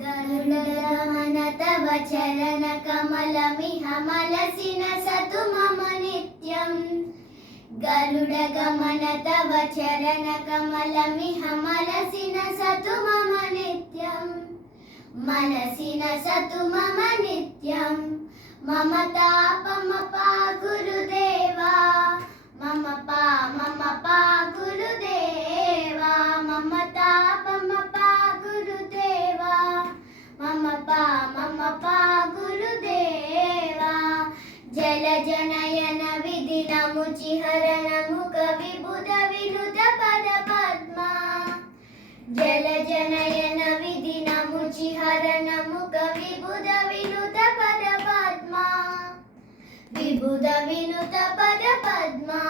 गरुडगमन तव चरणकमलमिह मनसि नसतु मम नित्यं। गरुडगमन तव चरणकमलमिह मनसि नसतु मम नित्यं। मनसि नसतु मम नित्यं। मम तापमपा गुरुदेवा, मम पा गुरुदेवा, मम तापमपा गुरुदेवा, मम पा गुरुदेवा। जलजनयन विधिनमुचिहरण मुख विबुध विनुत पद पद्मा। जलजनयन विधिनमुचिहरण मुख विबुध विनुत पद पद्मा। विबुध विनुत पद पद्मा।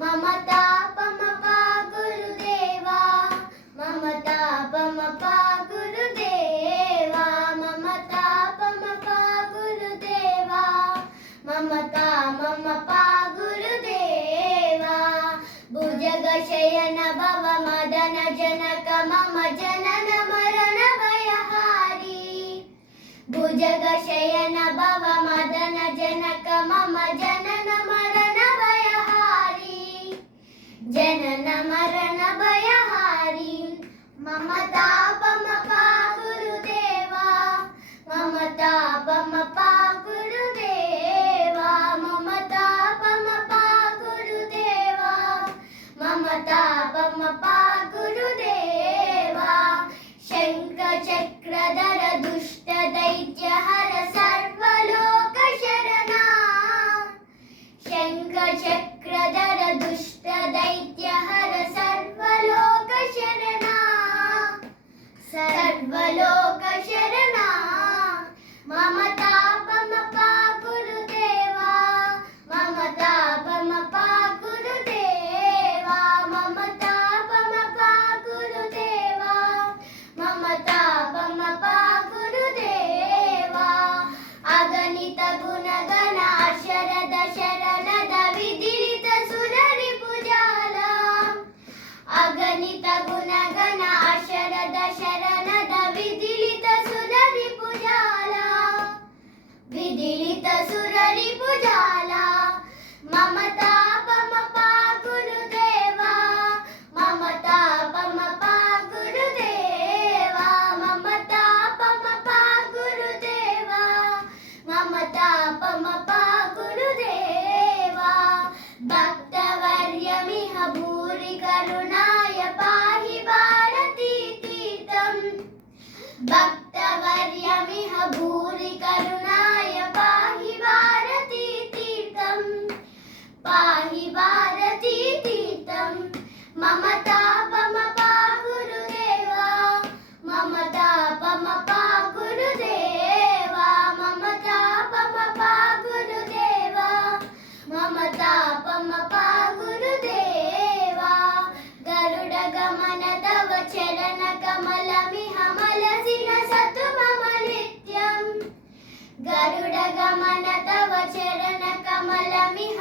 मम तापमपा गुरुदेवा, मम तापमपा गुरुदेवा, मम तापमपा गुरुदेवा, मम तापमपा गुरुदेवा। भुजगशयन भव मदन जनक मम जनन मरण भयहारी। भुजगशयन भव मदन जनक मम जनन मरण भयहारी। जनन मरण भयहारी। मम तापमपा गुरुदेवा, मम तापमपा गुरुदेवा, मम तापमपा गुरुदेवा, मम तापमपा गुरुदेवा। शङ्खचक्रधर दुष्ट दैत्यहर सर्वलोकशरणा। शङ्खचक्रधर दुष्ट दैत्यहर सर्वलोकशरणा, सर्वलोकशरणा। मम तापमपा गुरुदेवा, मम तापमपा गुरुदेवा, मम तापमपा गुरुदेवा, मम तापमपा गुरुदेवा। अगणित गुणगण शरद शरणद विदिलित सुररिपुजाला। अगणित गुणगण शरद शरणद विदिलित सुररिपुजाला। विदिलित सुररिपुजाला। मम तापमपा गुरुदेवा, मम तापमपा गुरुदेवा, मम तापमपा गुरुदेवा, मम तापमपा गुरुदेवा। भक्तवर्यमिह भूरि करुणाय पाहि भारती तीर्थं। भक्तवर्यमिह भूरि करुणाय पाहि भारती तीर्थं। पाहि भारती तीर्थं। मम तापमपा गुरुदेवा, मम तापमपा गुरुदेवा, मम तापमपा गुरुदेवा, मम तापमपा गुरुदेवा। गरुडगमन तव चरणकमलमिह मनसि नसतु मम नित्यं। गरुडगमन तव चरणकमलमिह